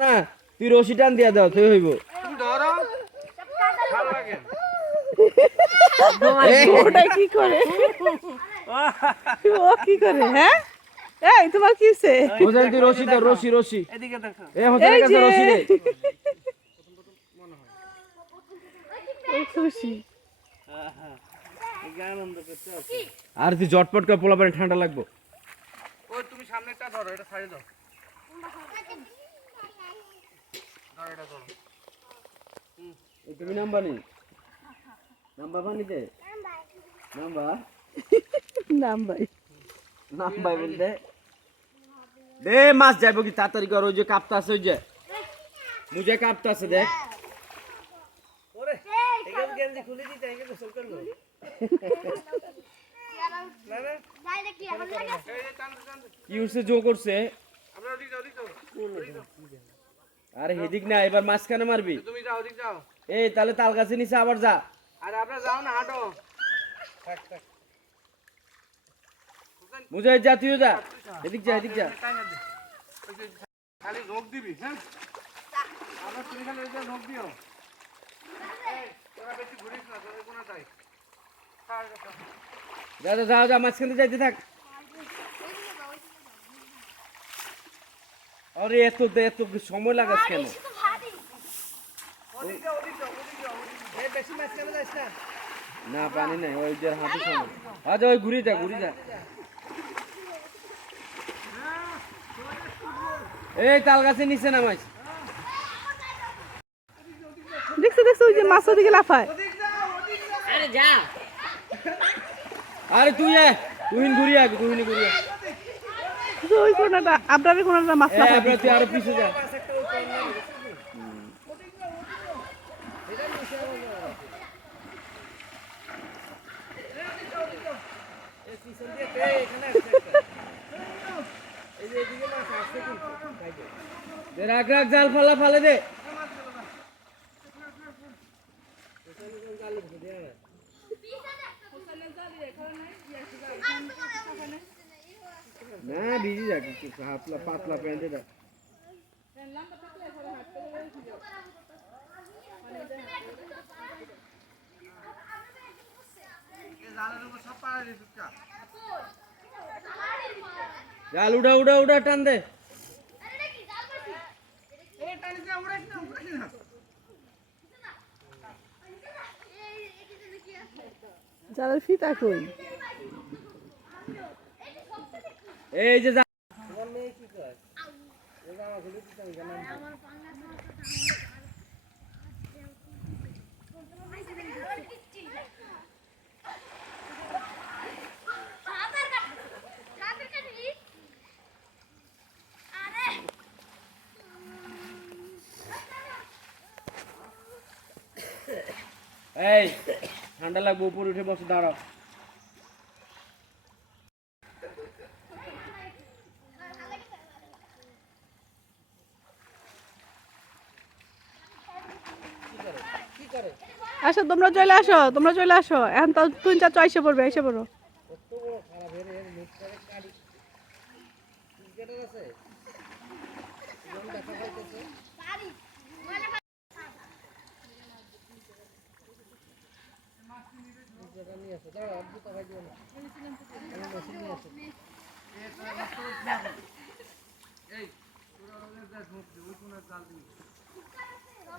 না তুই রশি টান দিয়া দাও তুই হইব ওটা কি করে ও কি করে হ্যাঁ এই তোমার কি হইছে হোসেন তুই রশি দাও রশি রশি এদিকে দেখো এই হোসেনের কাছে রশি দে ওই খুশি আর তুই জটপট করে পোলা পানি ঠান্ডা লাগবো ওই তুমি সামনেটা ধরো এটা ছাড়ে দাও ধরো এটা ধরো তুমি নাম্বা নি নাম্বা পানিতে নাম্বা নাম ভাই নাম্বা বলতে দে মাছ যাইবো কি তাড়াতাড়ি কর ওই যে কাপটা আছে ওই যে মুজে কাপটা আছে দেখ ওরে এখান গেঞ্জি খুলে দিতে এখানে গোসল করব না না যাই দেখি এখন লাগে এই যে টান টান কি উঠছে জো করছে আমরা ওদিক যাও ওদিক যাও আরে হেদিক না এবার মাঝখানে মারবি তুমি যাও ওদিক যাও এই তাহলে তাল গাছে নিচে আবার যা আরে আপনারা যাও না হাঁটো থাক থাক মুজাহিদ যা তুইও যা এদিক যা এদিক যা খালি রোগ দিবি হ্যাঁ আমরা তুমি খালি ওই যে রোগ দিও এই তোরা বেশি ঘুরিস না তোদের কোনা যাই যা যা যা যা মাঝখানে যাইতে থাক আরে এত এত সময় লাগাস কেন ওদিক যাও ওদিক যাও ওদিক যাও এই বেশি মাছ কেন যাস না না পানি নাই ওই যে হাতে সময় আজ ওই ঘুরি যা এই তাল গাছে নিচে নামাইস দেখছো ওই যে মাছ ওদিকে লাফায় আরে যা আরে তুই ঘুরি আগে ওই কোনাটা আপনাদের কোনাটা মাছ লাফায় তুই আরো পিছে যা রাখ জাল ফালে দে না ভিজি যাক পাতলা প্যান্টে দেখ জাল উড়া টান দে জালের ফিতা কই এই যে এই ঠান্ডা লাগবে উপরে উঠে বসে দাঁড়াও আসো তোমরা চলে আসো এখন তো তুই চাচু এসে পড়ো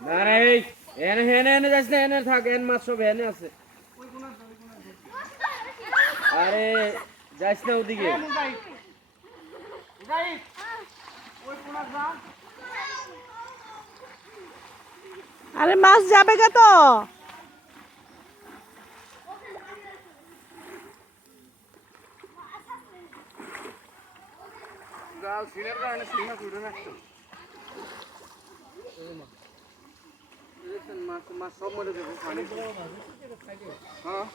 না রে এনে যাস না এনে থাক এন মাছ সব এনে আছে আরে যাস না ওদিকে আরে মাছ যাবে কে তো জাল সিনের কারণে সিনা ছুটে নাকতো মাছ সব মরে যাবে পানি হ্যাঁ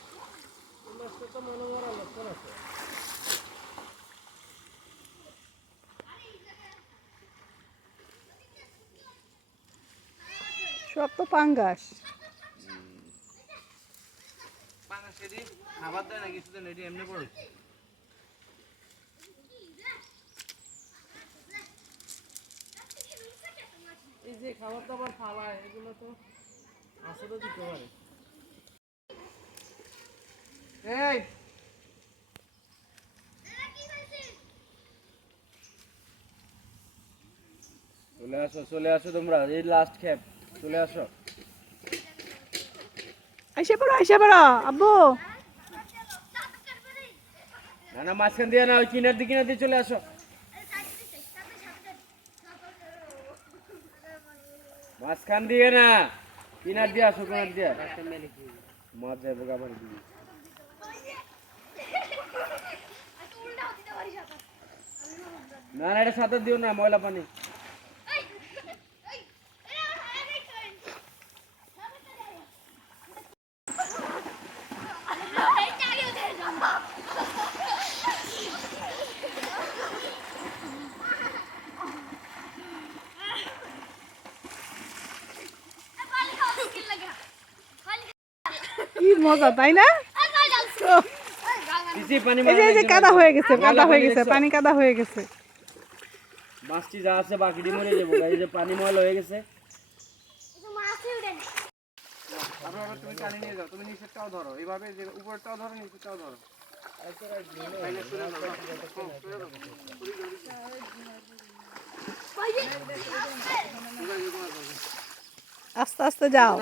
সব তো পাঙ্গাস খাবার দেয় না কিছুদিন এটি এমনি পড়ে যে খাবার দাবার ফালায় এগুলো তো আসলে দিতে পারে। এই চলে আসো তোমরা, এই লাস্ট খেপ, চলে আসো। এসে পড়ো আব্বু। না না, মাঝখান দিয়ে না, ওই কিনার দিয়ে চলে আসো। মাঝখান দিয়ে না, কিনার দিয়ে আসো, কিনার দিয়ে। মাছ যাবে আমার দিকে। না না, এটা সাঁতার দিও না, ময়লা পানি। কি মজা তাই না? পানি এই যে কাদা হয়ে গেছে, পানি কাদা হয়ে গেছে। মাছটি যা আছে বাকিটি মরে যাবো, এই যে পানি ময়লা হয়ে গেছে। আবার তুমি টানি নিয়ে যাও, তুমি নিচেরটাও ধরো, এইভাবে যে উপরেরটাও ধরো নিচেরটাও ধরো। আস্তে আস্তে যাও।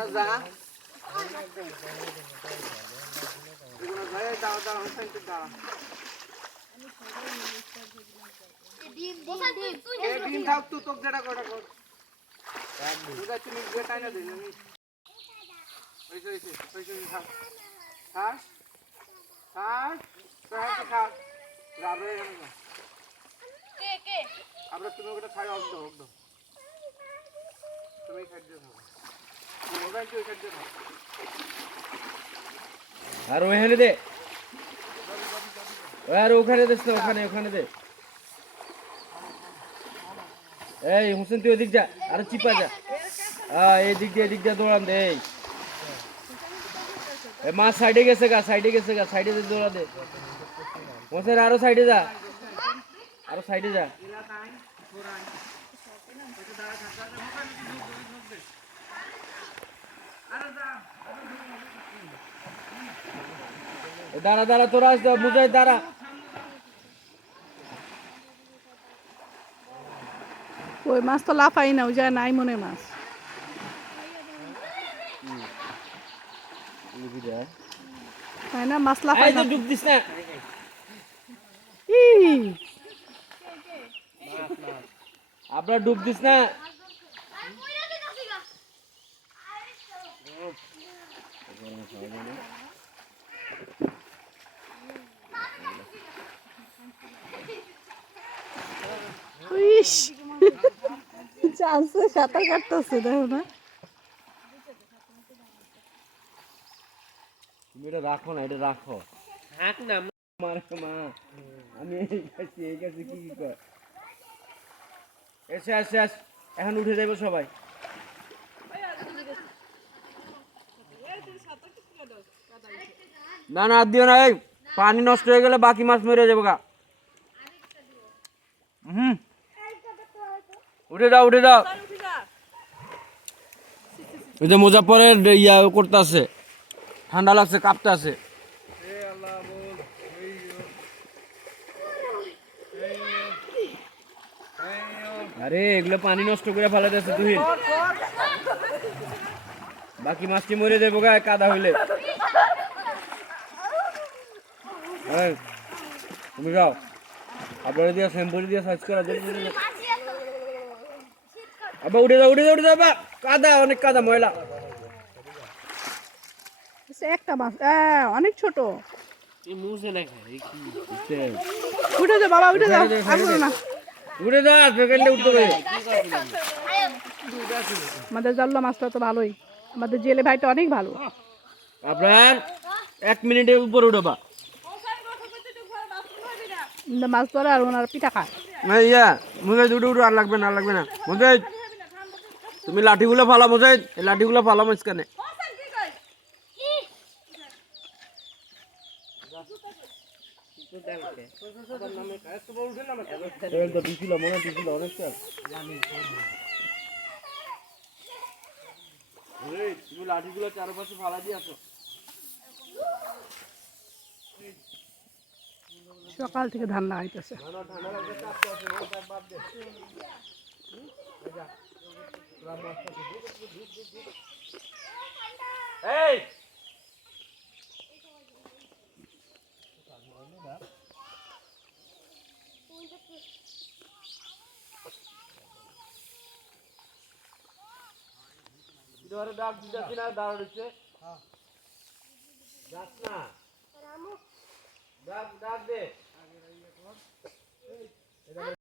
ডিম থাক তো, তোক যেটা কটা কর তুমি যেটাই না দিন আমি থাক থাক থাক থাক যাবে আমরা তুমি ওটা খাই অফ দাও তুমি খাদ্য থাকো মোবাইল কি খাদ্য থাকো। আর ওখানে দে, আর ওখানে দিস না, ওখানে দে। এই হোসেন তুই ওদিক যা, আরো চিপা যা। এই দিক দিয়ে দৌড়ান দে। এই মাছ সাইডে গেছে গা, সাইডে দৌড়া দে। হোসেন আরো সাইডে যা। দাঁড়া তোরা আস, মুজাহিদ দাঁড়া। ওই মাছ তো লাফাই না, ওই যা নাই মনে মাছ। তাই না, মাছ লাফাই না। ডুব দিস না। আপনার ডুব দিস না। সাঁতার কাটতেছে, দেখো না। তুমি এটা রাখো না, এটা রাখো। থাক না আমার মা, আমি এই কাছে কি কর। এসে এখন উঠে যাবো সবাই। না আর দিও না, এই পানি নষ্ট হয়ে গেলে বাকি মাছ মরে যাবো গা। উঠে যাও। এই যে মুজাফরের ইয়া করতে আছে, ঠান্ডা লাগছে, কাঁপতে আছে। আরে এগুলো পানি নষ্ট করে ফেলাতে আছে তুই। বাকি মাছটি মরে যাবো গা কাদা হইলে। তুমি যাও, আপনারা দিয়ে শ্যাম্পুরি দিয়ে সার্চ করা যাবে। আবার উঠে যাও বা, কাদা, অনেক কাদা, ময়লা। একটা মাছ অনেক ছোট। উঠে যাও বাবা, উঠে যাও। উঠে যাও, সেকেন্ডে উঠতে হবে। আমাদের জাল্লা মাছটা তো ভালোই, আমাদের জেলে ভাইটা অনেক ভালো। আপনার 1 মিনিটের উপর উঠবা। মাছ ধরে আর ওনার পিঠা খায়। মুজাহিদ উঠে আর লাগবে না মুজাহিদ, তুমি লাঠিগুলো ফালা। মুজাহিদ এই লাঠিগুলো ফালা মাঝখানে। তুমি লাঠিগুলো চারপাশে ফালা দিয়ে আসো। সকাল থেকে ধান লাগাইতেছে। না না ঠান্ডা লাগবে, চাপ তো আছে, ওই চাপ বাদ দে। এই ধরে ডাক দিতেছি না, দাঁড়া রয়েছে। যাস না, ডাক ডাক দে।